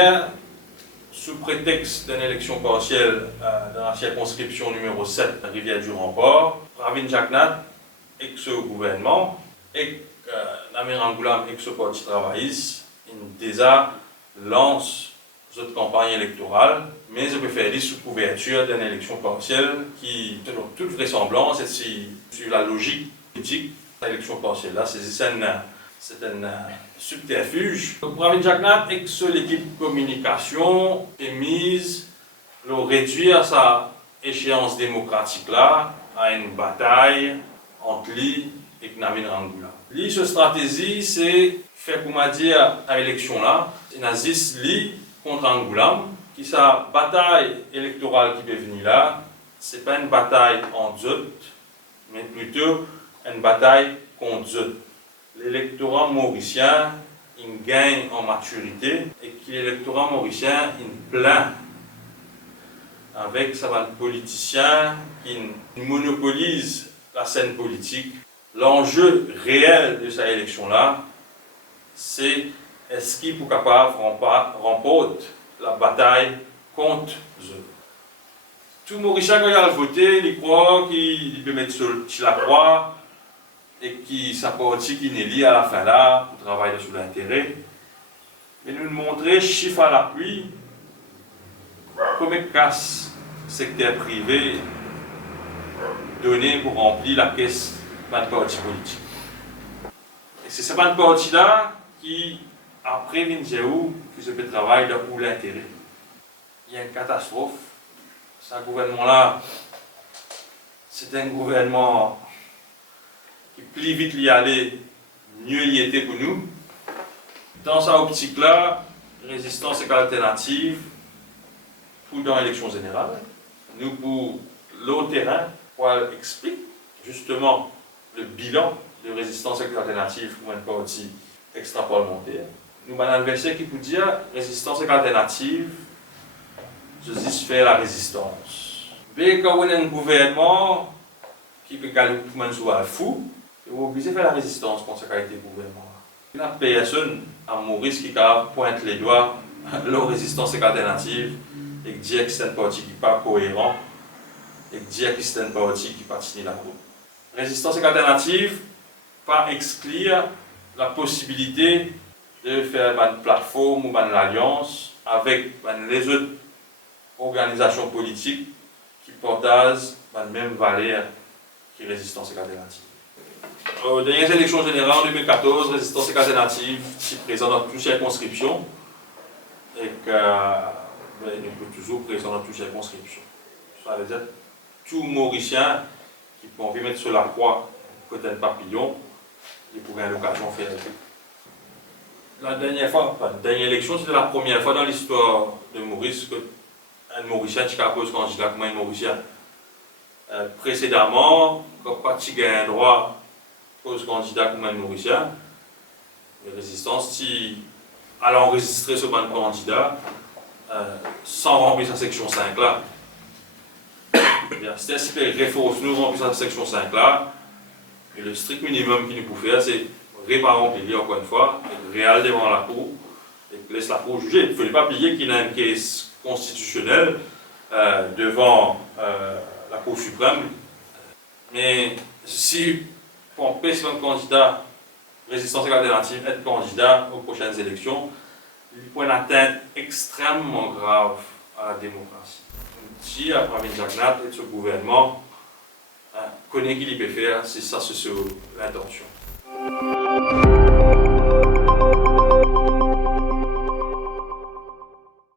dernière, sous prétexte d'une élection partielle dans la circonscription numéro 7 de Rivière-du-Remport, Pravin Jagnat et ce gouvernement et Namir Angoulam et ce parti travailliste, ils déjà lancent cette campagne électorale, mais je peux faire sous couverture d'une élection partielle qui, selon toute vraisemblance, est sur la logique politique de l'élection partielle. Là, c'est un subterfuge. Pravin Jagnat et que l'équipe communication est mise à réduire sa échéance démocratique là à une bataille entre lui et Namir Angoulam. Cette stratégie, c'est faire, comment dire, à l'élection là, il nazis lui contre Angoulam, qui sa bataille électorale qui peut venir là, c'est pas une bataille entre eux, mais plutôt une bataille contre eux. L'électorat mauricien, il gagne en maturité et que l'électorat mauricien, il plaint avec sa politicien qui monopolise la scène politique. L'enjeu réel de cette élection-là, c'est est-ce qu'il est capable de remporter la bataille contre eux. Tout Mauricien, quand il a voté, il croit qu'il peut mettre sur la croix et que sa partie qui n'est liée à la fin là, pour travailler sur l'intérêt. Mais nous montrer, chiffre à l'appui, comment casse secteur privé donné pour remplir la caisse de parti politique. Et c'est ce parti-là qui, après Vinzéou, qui se fait travailler pour l'intérêt. Il y a une catastrophe. Ce gouvernement-là, c'est un gouvernement qui plus vite y aller, mieux y était pour nous. Dans sa optique-là, résistance et alternative, pour dans l'élection générale, nous pour l'autre terrain, pour expliquer justement le bilan de résistance et alternative pour un parti extra-parlementaire. Nous avons un verset qui peut dire résistance et alternative, je dis faire la résistance. Mais quand on a un gouvernement qui peut gagner tout le monde soit fou, vous êtes obligé de faire la résistance contre ce qualité de gouvernement. Il n'y a personne à Maurice qui pointe les doigts la résistance et alternative et qui dit que c'est un parti qui n'est pas cohérent et qui dit que c'est un parti qui patine la route. Résistance et alternative, pas exclure la possibilité de faire une plateforme ou une alliance avec les autres organisations politiques qui partagent la même valeur que Résistance et alternative. Aux dernières élections générales en 2014, Résistance et alternative est présent dans toutes les circonscriptions et que nous sommes toujours présents dans toutes les circonscriptions. Ça veut dire tout Mauricien qui peut envie mettre sur la croix côté un papillon, il pourrait avoir l'occasion de faire. La dernière élection, c'était la première fois dans l'histoire de Maurice qu'un Mauricien qui a posé candidat comme un Mauricien. Précédemment, quand parti gagne un droit pose candidat comme un Mauricien, les résistances qui allaient enregistrer ce ban de candidat sans remplir sa section 5 là. C'était espérer force nous remplir sa section 5 là. Et le strict minimum qu'il nous pouvait faire, c'est réparer payer encore une fois, réel devant la cour, et laisse la cour juger. Il ne fallait pas plier qu'il y a une caisse constitutionnelle devant la Cour suprême. Mais si pour empêcher un candidat résistance et alternative être candidat aux prochaines élections, il peut une atteinte extrêmement grave à la démocratie. Si Pravin Jagnat et ce gouvernement connaît qu'il peut faire, c'est ça, c'est l'intention.